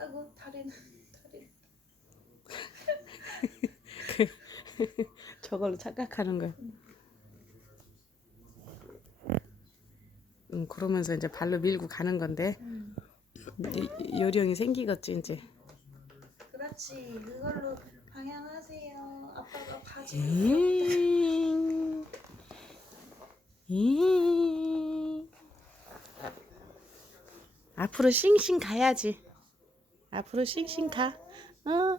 아이고 다리는 다리. 저걸로 착각하는 거야. 음, 그러면서 이제 발로 밀고 가는 건데 음. 이- 요령이 생기겠지 이제. 그렇지. 그걸로 방향하세요. 아빠가. 잉. 잉. 앞으로 싱싱 가야지. 앞으로 싱싱 가. 어.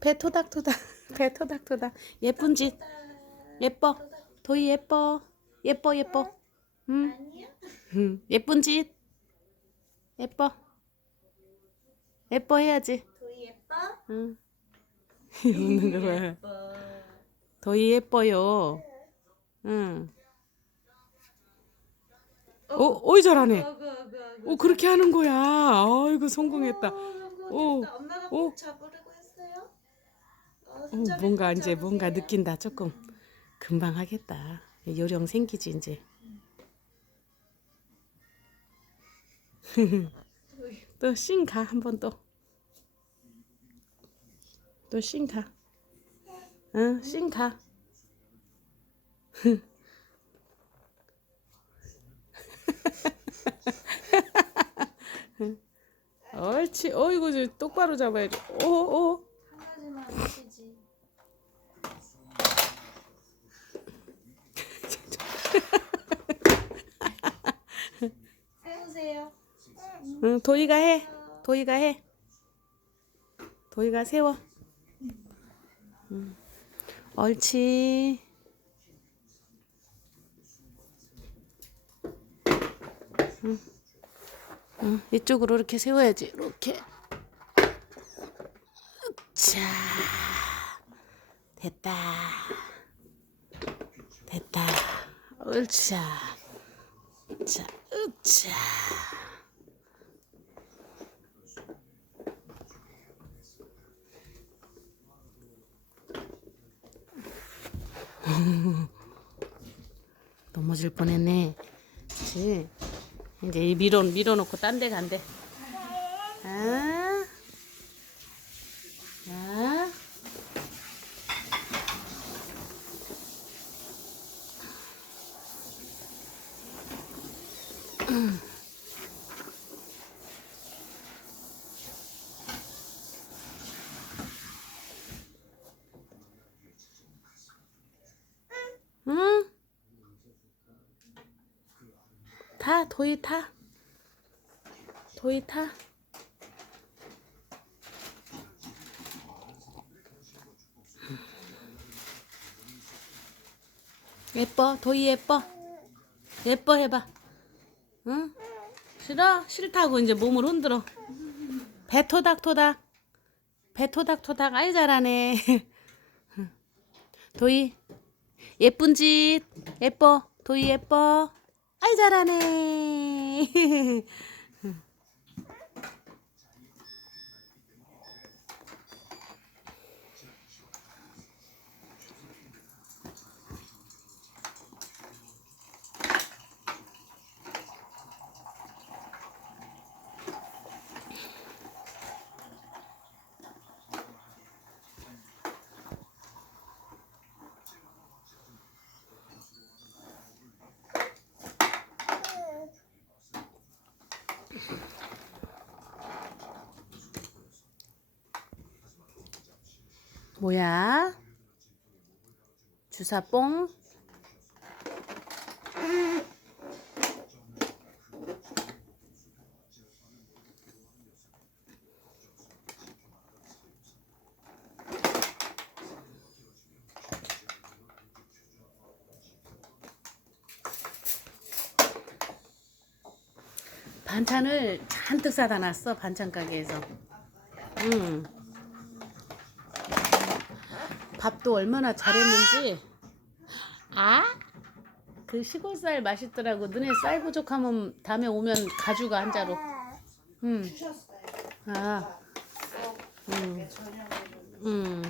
배 토닥토닥. 배 토닥토닥. 예쁜 짓. 예뻐. 도희 예뻐. 예뻐 예뻐. 응. 응. 예쁜 짓. 예뻐. 예뻐 해야지. 도희 예뻐? 응. 웃는 거 봐. 예뻐. 도희 예뻐요. 응. 어, 어이 잘하네. 어구, 어구, 어구. 오 그렇게 하는 거야. 아이고 성공했다. 오, 오, 됐다. 엄마가 오. 잡으려고 했어요. 어, 오, 손잡이 뭔가 꼭 이제 뭔가 잡으세요. 느낀다 조금. 금방 하겠다. 요령 생기지 이제. 도희. 또싱가 한번 또. 또 싱 가. 응, 싱 가. 옳지. 어이구 저 똑바로 잡아야지. 오, 오. 한 가지만 하시지. 세우세요. 응, 도희가 해. 도희가 해. 도희가 세워. 응. 옳지. 응. 응, 이쪽으로 이렇게 세워야지. 이렇게. 자, 됐다. 됐다. 옳지. 자, 으차. 넘어질 뻔했네. 그치? 이제 이 밀어 밀어놓고 딴 데 간대. 아, 아. 응? 타, 도희 타. 도희 타. 예뻐, 도희 예뻐. 예뻐 해봐. 응? 싫어? 싫다고 이제 몸을 흔들어. 배 토닥토닥. 배 토닥토닥. 아이 잘하네. 도희 예쁜 짓. 예뻐. 도희 예뻐. 아이 잘하네. 뭐야? 주사뽕? 반찬을 잔뜩 사다 놨어 반찬 가게에서. 응. 밥도 얼마나 잘했는지. 아? 그 시골 쌀 맛있더라고. 너네 쌀 부족하면 다음에 오면 가져가 한 자루. 응. 주셨어요. 아. 응. 저녁으로. 응.